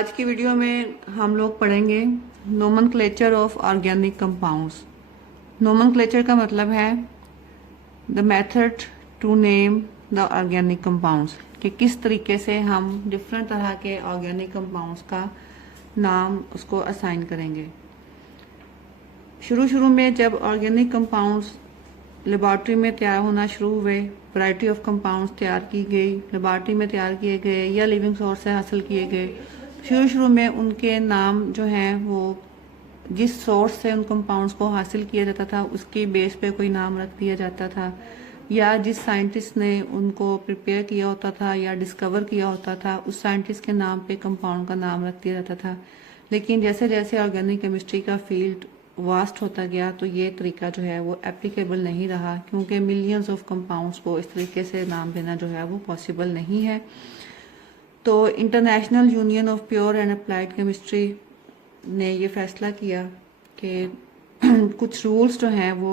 आज की वीडियो में हम लोग पढ़ेंगे nomenclature of organic compounds. Nomenclature का मतलब है the method to name the organic compounds, कि किस तरीके से हम डिफरेंट तरह के ऑर्गेनिक कंपाउंड्स का नाम उसको असाइन करेंगे। शुरू शुरू में जब ऑर्गेनिक कंपाउंड्स लेबॉर्ट्री में तैयार होना शुरू हुए, वैरायटी ऑफ कंपाउंड्स तैयार की गई, लेबॉर्ट्री में तैयार किए गए या लिविंग सोर्स से हासिल किए गए, शुरू शुरू में उनके नाम जो हैं वो जिस सोर्स से उन कंपाउंड्स को हासिल किया जाता था उसकी बेस पे कोई नाम रख दिया जाता था, या जिस साइंटिस्ट ने उनको प्रिपेयर किया होता था या डिस्कवर किया होता था उस साइंटिस्ट के नाम पे कंपाउंड का नाम रख दिया जाता था। लेकिन जैसे जैसे ऑर्गेनिक केमिस्ट्री का फील्ड वास्ट होता गया तो ये तरीका जो है वो एप्लीकेबल नहीं रहा, क्योंकि मिलियंस ऑफ कंपाउंड्स को इस तरीके से नाम देना जो है वो पॉसिबल नहीं है। तो international union of pure and applied chemistry ने ये फैसला किया कि कुछ रूल्स जो हैं वो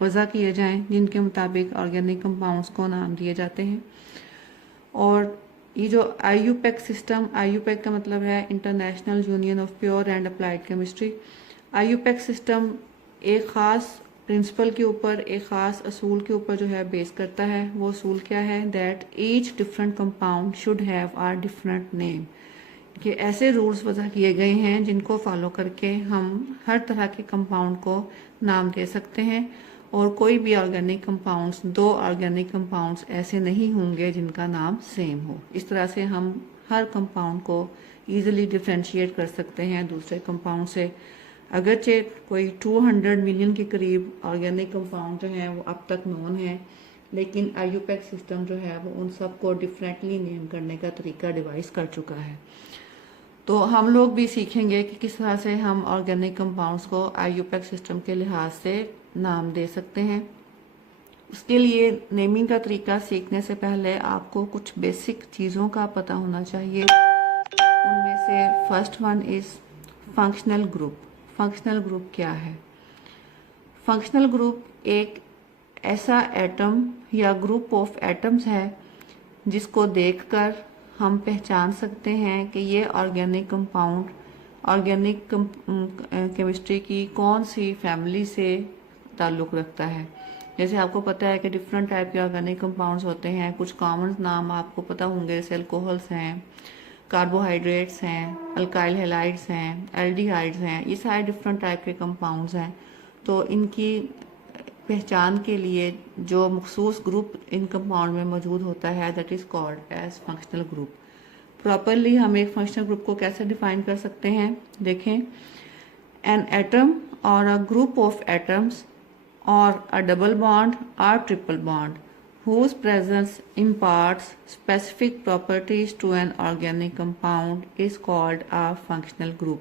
वज़ा किए जाएं जिनके मुताबिक ऑर्गेनिक कंपाउंड्स को नाम दिए जाते हैं। और ये जो IUPAC सिस्टम, IUPAC का मतलब है international union of pure and applied chemistry. IUPAC system एक ख़ास प्रिंसिपल के ऊपर, एक ख़ास असूल के ऊपर जो है बेस करता है। वो असूल क्या है? That each different compound should have are different name. कि ऐसे रूल्स वजह किए गए हैं जिनको फॉलो करके हम हर तरह के कंपाउंड को नाम दे सकते हैं, और कोई भी ऑर्गेनिक कंपाउंड्स, दो ऑर्गेनिक कंपाउंड्स ऐसे नहीं होंगे जिनका नाम सेम हो। इस तरह से हम हर कंपाउंड को ईजिली डिफ्रेंशिएट कर सकते हैं दूसरे कंपाउंड से। अगरचे कोई 200 मिलियन के करीब ऑर्गेनिक कंपाउंड जो हैं वो अब तक नोन है, लेकिन IUPAC सिस्टम जो है वो उन सबको डिफरेंटली नेम करने का तरीका डिवाइस कर चुका है। तो हम लोग भी सीखेंगे कि किस तरह से हम ऑर्गेनिक कंपाउंड्स को IUPAC सिस्टम के लिहाज से नाम दे सकते हैं। उसके लिए नेमिंग का तरीका सीखने से पहले आपको कुछ बेसिक चीज़ों का पता होना चाहिए। उनमें से first one is functional group. Functional group क्या है? फंक्शनल ग्रुप एक ऐसा एटम या ग्रुप ऑफ एटम्स है जिसको देखकर हम पहचान सकते हैं कि ये ऑर्गेनिक कंपाउंड ऑर्गेनिक केमिस्ट्री की कौन सी फैमिली से ताल्लुक़ रखता है। जैसे आपको पता है कि डिफरेंट टाइप के ऑर्गेनिक कंपाउंड्स होते हैं। कुछ कॉमन नाम आपको पता होंगे, जैसे अल्कोहल्स हैं, कार्बोहाइड्रेट्स हैं, अल्काइल हैलाइड्स हैं, एल्डिहाइड्स हैं। ये सारे डिफरेंट टाइप के कंपाउंड्स हैं। तो इनकी पहचान के लिए जो मखसूस ग्रुप इन कंपाउंड में मौजूद होता है that is called as functional group. Properly हम एक फंक्शनल ग्रुप को कैसे डिफाइन कर सकते हैं? देखें, एन एटम और अ ग्रुप ऑफ एटम्स और अ डबल बॉन्ड और triple bond whose presence imparts specific properties to an organic compound is called a functional group.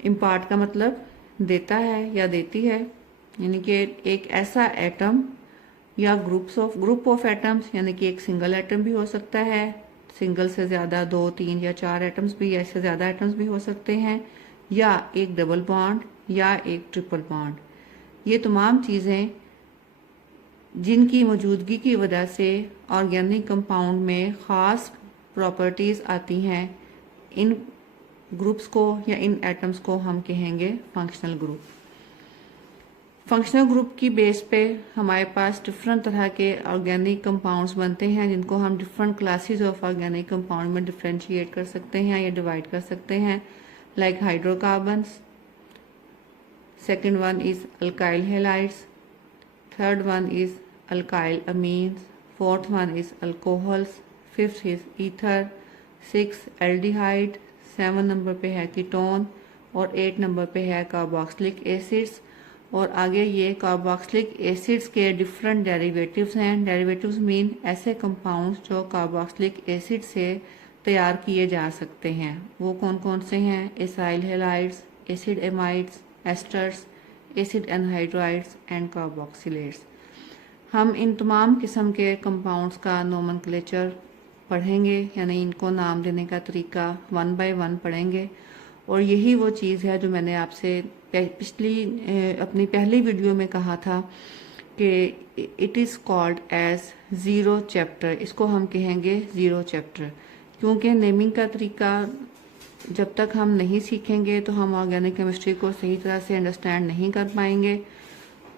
impart का मतलब देता है या देती है, यानी कि एक ऐसा एटम या ग्रुप ऑफ एटम्स, यानी कि एक सिंगल एटम भी हो सकता है, सिंगल से ज़्यादा 2, 3 या 4 एटम्स भी, ऐसे ज़्यादा एटम्स भी हो सकते हैं, या एक डबल बॉन्ड या एक ट्रिपल बॉन्ड। ये तमाम चीज़ें जिनकी मौजूदगी की वजह से ऑर्गेनिक कंपाउंड में ख़ास प्रॉपर्टीज़ आती हैं, इन ग्रुप्स को या इन एटम्स को हम कहेंगे फंक्शनल ग्रुप। फंक्शनल ग्रुप की बेस पे हमारे पास डिफरेंट तरह के ऑर्गेनिक कंपाउंड्स बनते हैं जिनको हम different classes of organic compound में डिफ्रेंशिएट कर सकते हैं या डिवाइड कर सकते हैं। Like hydrocarbons, second one is alkyl halides, third one is alkyl amines, fourth one is alcohols, fifth is ether, six aldehyde, 7 number पे है कीटोन, और 8 नंबर पे है कार्बोक्सिलिक एसिड्स। और आगे ये कार्बोक्सिलिक एसिड्स के डिफरेंट डेरिवेटिव्स हैं। डेरिवेटिव्स मीन ऐसे कंपाउंड्स जो कार्बोक्सिलिक एसिड से तैयार किए जा सकते हैं। वो कौन कौन से हैं? Acyl halides, acid amides, esters, acid anhydrides and carboxylates. हम इन तमाम किस्म के कंपाउंड्स का नोमेनक्लेचर पढ़ेंगे, यानी इनको नाम देने का तरीका 1 बाय 1 पढ़ेंगे। और यही वो चीज़ है जो मैंने आपसे अपनी पहली वीडियो में कहा था कि it is called as zero chapter. इसको हम कहेंगे ज़ीरो चैप्टर, क्योंकि नेमिंग का तरीका जब तक हम नहीं सीखेंगे तो हम ऑर्गेनिक केमिस्ट्री को सही तरह से अंडरस्टैंड नहीं कर पाएंगे।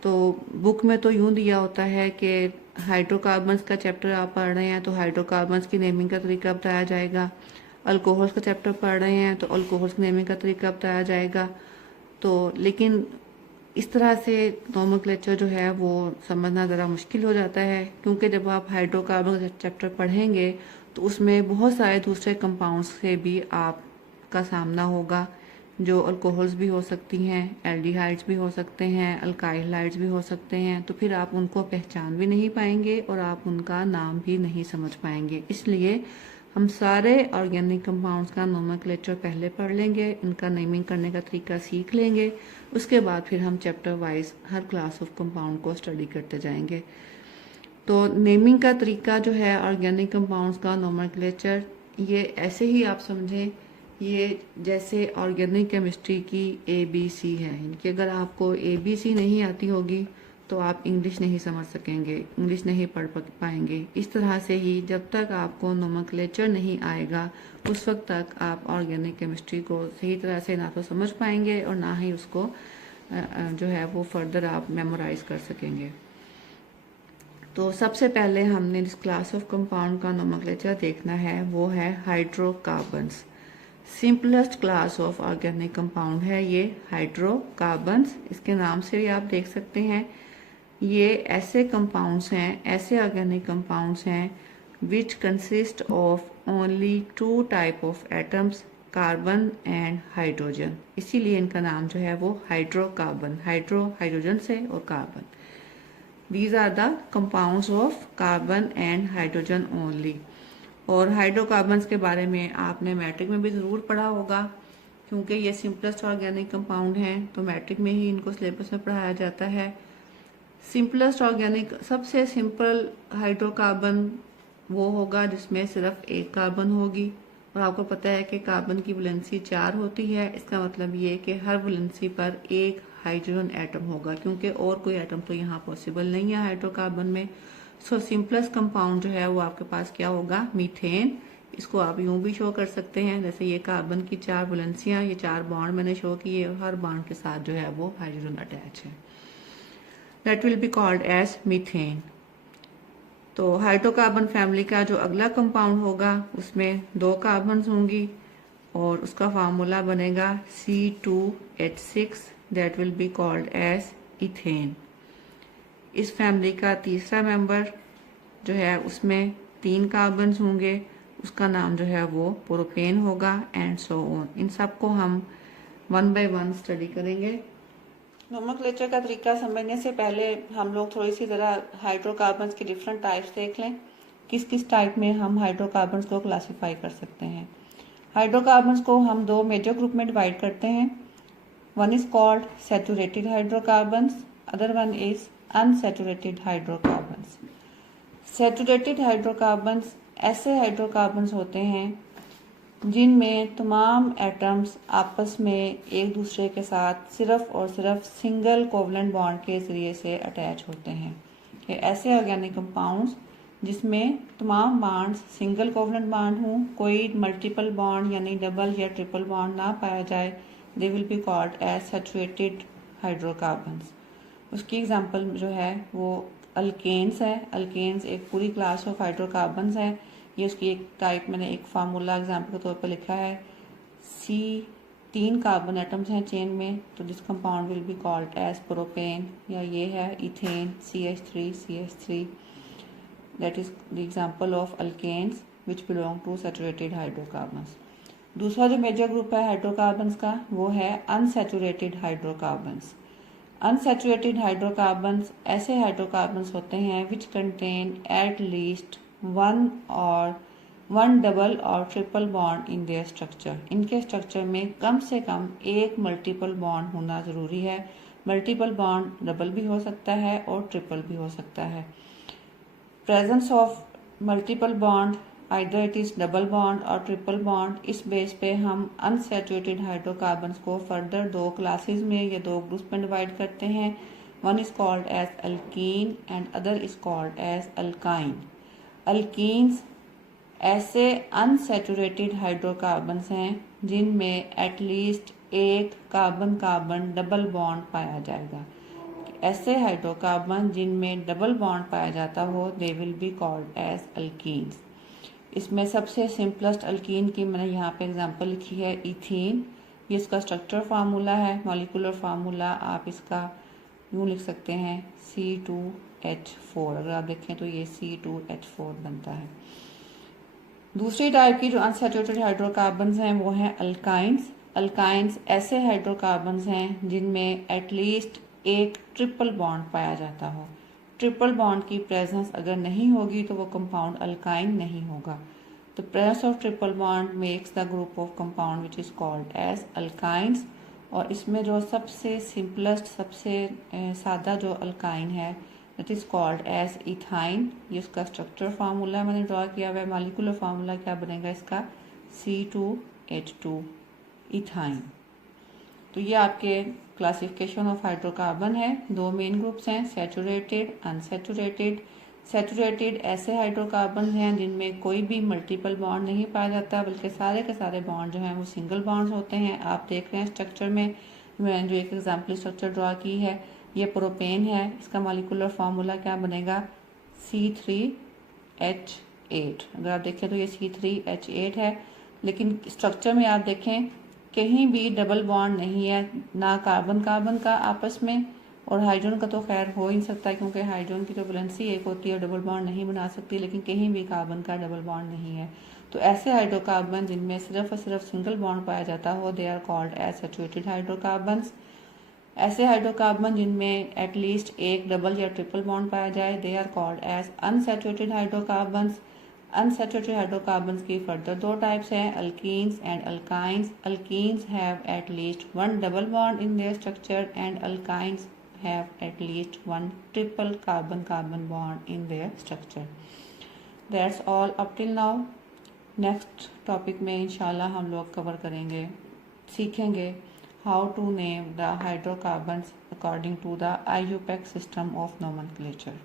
तो बुक में तो यूं दिया होता है कि हाइड्रोकार्बन्स का चैप्टर आप पढ़ रहे हैं तो हाइड्रोकार्बन्स की नेमिंग का तरीका बताया जाएगा। अल्कोहल्स का चैप्टर पढ़ रहे हैं तो अल्कोहल्स की नेमिंग का तरीका बताया जाएगा। तो लेकिन इस तरह से नोमेनक्लेचर जो है वो समझना ज़रा मुश्किल हो जाता है, क्योंकि जब आप हाइड्रोकार्बन का चैप्टर पढ़ेंगे तो उसमें बहुत सारे दूसरे कंपाउंड्स से भी आपका सामना होगा, जो अल्कोहल्स भी हो सकती हैं, एल्डिहाइड्स भी हो सकते हैं, अल्काइल हाइड्स भी हो सकते हैं। तो फिर आप उनको पहचान भी नहीं पाएंगे और आप उनका नाम भी नहीं समझ पाएंगे। इसलिए हम सारे ऑर्गेनिक कंपाउंड्स का नोमेनक्लेचर पहले पढ़ लेंगे, इनका नेमिंग करने का तरीका सीख लेंगे, उसके बाद फिर हम chapter wise her class of compound को स्टडी करते जाएंगे। तो नेमिंग का तरीका जो है ऑर्गेनिक कंपाउंड्स का नोमेनक्लेचर, ये ऐसे ही आप समझें, ये जैसे ऑर्गेनिक केमिस्ट्री की ABC है। इनकी अगर आपको ABC नहीं आती होगी तो आप इंग्लिश नहीं समझ सकेंगे, इंग्लिश नहीं पढ़ पाएंगे। इस तरह से ही जब तक आपको नोमेनक्लेचर नहीं आएगा उस वक्त तक आप ऑर्गेनिक केमिस्ट्री को सही तरह से ना तो समझ पाएंगे और ना ही उसको जो है वो फर्दर आप मेमोराइज कर सकेंगे। तो सबसे पहले हमने जिस क्लास ऑफ कंपाउंड का नोमेनक्लेचर देखना है वो है hydrocarbons. Simplest class of organic compound है ये हाइड्रोकार्बन्स। इसके नाम से भी आप देख सकते हैं ये ऐसे कंपाउंड्स हैं, ऐसे ऑर्गेनिक कंपाउंड्स हैं which consist of only 2 type of atoms, carbon and hydrogen. इसीलिए इनका नाम जो है वो हाइड्रोकार्बन, हाइड्रो हाइड्रोजन से और carbon. These are the compounds of carbon and hydrogen only. और हाइड्रोकार्बन्स के बारे में आपने मैट्रिक में भी ज़रूर पढ़ा होगा, क्योंकि ये सिंपलेस्ट ऑर्गेनिक कंपाउंड हैं तो मैट्रिक में ही इनको सिलेबस में पढ़ाया जाता है। सिंपलेस्ट ऑर्गेनिक, सबसे सिंपल हाइड्रोकार्बन वो होगा जिसमें सिर्फ एक कार्बन होगी। और आपको पता है कि कार्बन की वैलेंसी 4 होती है। इसका मतलब ये कि हर वैलेंसी पर एक हाइड्रोजन एटम होगा, क्योंकि और कोई एटम तो यहाँ पॉसिबल नहीं है हाइड्रोकार्बन में। सो सिंपलेस्ट कंपाउंड जो है वो आपके पास क्या होगा, मीथेन। इसको आप यूं भी शो कर सकते हैं, जैसे ये कार्बन की 4 वैलेंसियां, ये 4 बॉन्ड मैंने शो किए और हर बॉन्ड के साथ जो है वो हाइड्रोजन अटैच है। That will be called as methane। तो हाइड्रोकार्बन फैमिली का जो अगला कंपाउंड होगा उसमें 2 कार्बन होंगी और उसका फार्मूला बनेगा C2H6। That will be called as ethane. इस फैमिली का तीसरा मेंबर जो है उसमें 3 कार्बन होंगे, उसका नाम जो है वो प्रोपेन होगा एंड सो ऑन। इन सबको हम 1 by 1 स्टडी करेंगे। नोमेनक्लेचर का तरीका समझने से पहले हम लोग थोड़ी सी ज़रा हाइड्रोकार्बन्स के डिफरेंट टाइप्स देख लें, किस किस टाइप में हम हाइड्रोकार्बन्स को क्लासीफाई कर सकते हैं। हाइड्रोकार्बन्स को हम 2 मेजर ग्रुप में डिवाइड करते हैं। One is called saturated hydrocarbons, other one is unsaturated hydrocarbons. Saturated hydrocarbons ऐसे हाइड्रोकार्बन्स होते हैं जिनमें तमाम एटम्स आपस में एक दूसरे के साथ सिर्फ और सिर्फ सिंगल कोवलेंट बॉन्ड के ज़रिए से अटैच होते हैं। ये ऐसे ऑर्गेनिक कंपाउंड्स जिसमें तमाम बॉन्ड्स सिंगल कोवलेंट बॉन्ड हों, कोई मल्टीपल बॉन्ड यानी डबल या ट्रिपल बॉन्ड ना पाया जाए, they will be called as saturated hydrocarbons. उसकी एग्जांपल जो है वो अल्केन्स है। अल्केन्स एक पूरी क्लास ऑफ हाइड्रोकार्बन्स है। ये उसकी एक टाइप मैंने एक फार्मूला एग्जाम्पल के तौर पर लिखा है। C3 कार्बन एटम्स हैं चेन में, तो this compound will be called as propane, या ये है ethane CH3 that is the example of alkanes which belong to saturated hydrocarbons. दूसरा जो मेजर ग्रुप है हाइड्रोकार्बन्स का वो है अनसैचुरेटेड हाइड्रोकार्बन्स। अनसैचुरेटेड हाइड्रोकार्बन्स ऐसे हाइड्रोकार्बन्स होते हैं which contain at least one double और triple bond in their structure. इनके स्ट्रक्चर में कम से कम एक मल्टीपल बॉन्ड होना ज़रूरी है। मल्टीपल बॉन्ड डबल भी हो सकता है और ट्रिपल भी हो सकता है। Presence of multiple bond, either it is double bond और ट्रिपल बॉन्ड, इस बेस पे हम अनसैचुरेटेड हाइड्रोकार्बन्स को फर्दर 2 क्लासेस में या 2 ग्रुप्स में डिवाइड करते हैं। One is called as alkene and other is called as alkyne. Alkenes ऐसे अनसैचुरेटेड हाइड्रोकार्बन्स हैं जिनमें एटलीस्ट एक कार्बन कार्बन डबल बॉन्ड पाया जाएगा। ऐसे हाइड्रोकार्बन जिनमें डबल बॉन्ड पाया जाता हो they will be called as alkenes. इसमें सबसे सिंपलेस्ट अल्कीन की मैंने यहाँ पे एग्जांपल लिखी है इथीन। ये इसका स्ट्रक्चर फार्मूला है, मॉलिक्यूलर फार्मूला आप इसका यूँ लिख सकते हैं C2H4। अगर आप देखें तो ये C2H4 बनता है। दूसरी टाइप की जो अनसैचुरेटेड हाइड्रोकार्बन्स हैं वो हैं अल्काइंस। अल्काइंस ऐसे हाइड्रोकार्बन्स हैं जिनमें एटलीस्ट एक ट्रिपल बॉन्ड पाया जाता हो। ट्रिपल बॉन्ड की प्रेजेंस अगर नहीं होगी तो वो कंपाउंड अल्काइन नहीं होगा। The presence of triple bond makes the group of compound which is called as alkynes. और इसमें जो सबसे सिंपलेस्ट, सबसे सादा जो अल्काइन है that is called as ethyne. ये उसका स्ट्रक्चर फार्मूला मैंने ड्रॉ किया हुआ है। मॉलिक्यूलर फार्मूला क्या बनेगा इसका C2H2 इथाइन। तो ये आपके क्लासिफिकेशन ऑफ हाइड्रोकार्बन है। दो मेन ग्रुप्स हैं, सैचुरेटेड, अनसैचुरेटेड। सैचुरेटेड ऐसे हाइड्रोकार्बन हैं जिनमें कोई भी मल्टीपल बॉन्ड नहीं पाया जाता, बल्कि सारे के सारे बॉन्ड जो हैं वो सिंगल बॉन्ड्स होते हैं। आप देख रहे हैं स्ट्रक्चर में मैंने जो एक एग्जाम्पल स्ट्रक्चर ड्रॉ की है, ये प्रोपेन है। इसका मॉलिक्यूलर फार्मूला क्या बनेगा C3H8। अगर आप देखें तो ये C3H8 है, लेकिन स्ट्रक्चर में आप देखें कहीं भी डबल बॉन्ड नहीं है, ना कार्बन कार्बन का आपस में, और हाइड्रोजन का तो खैर हो ही नहीं सकता क्योंकि हाइड्रोजन की तो वैलेंसी एक होती है, डबल बॉन्ड नहीं बना सकती, लेकिन कहीं भी कार्बन का डबल बॉन्ड नहीं है। तो ऐसे हाइड्रोकार्बन जिनमें सिर्फ और सिर्फ सिंगल बॉन्ड पाया जाता हो they are called as saturated hydrocarbons. ऐसे हाइड्रोकार्बन जिनमें एटलीस्ट एक डबल या ट्रिपल बॉन्ड पाया जाए they are called as unsaturated hydrocarbons. Unsaturated hydrocarbons की फर्दर दो टाइप्स हैं, alkenes and alkynes. Alkenes have at least one double bond in their structure and alkynes have at least one triple carbon carbon bond in their structure. That's all up till now. Next topic में इंशाल्लाह हम लोग cover करेंगे, सीखेंगे how to name the hydrocarbons according to the IUPAC system of nomenclature.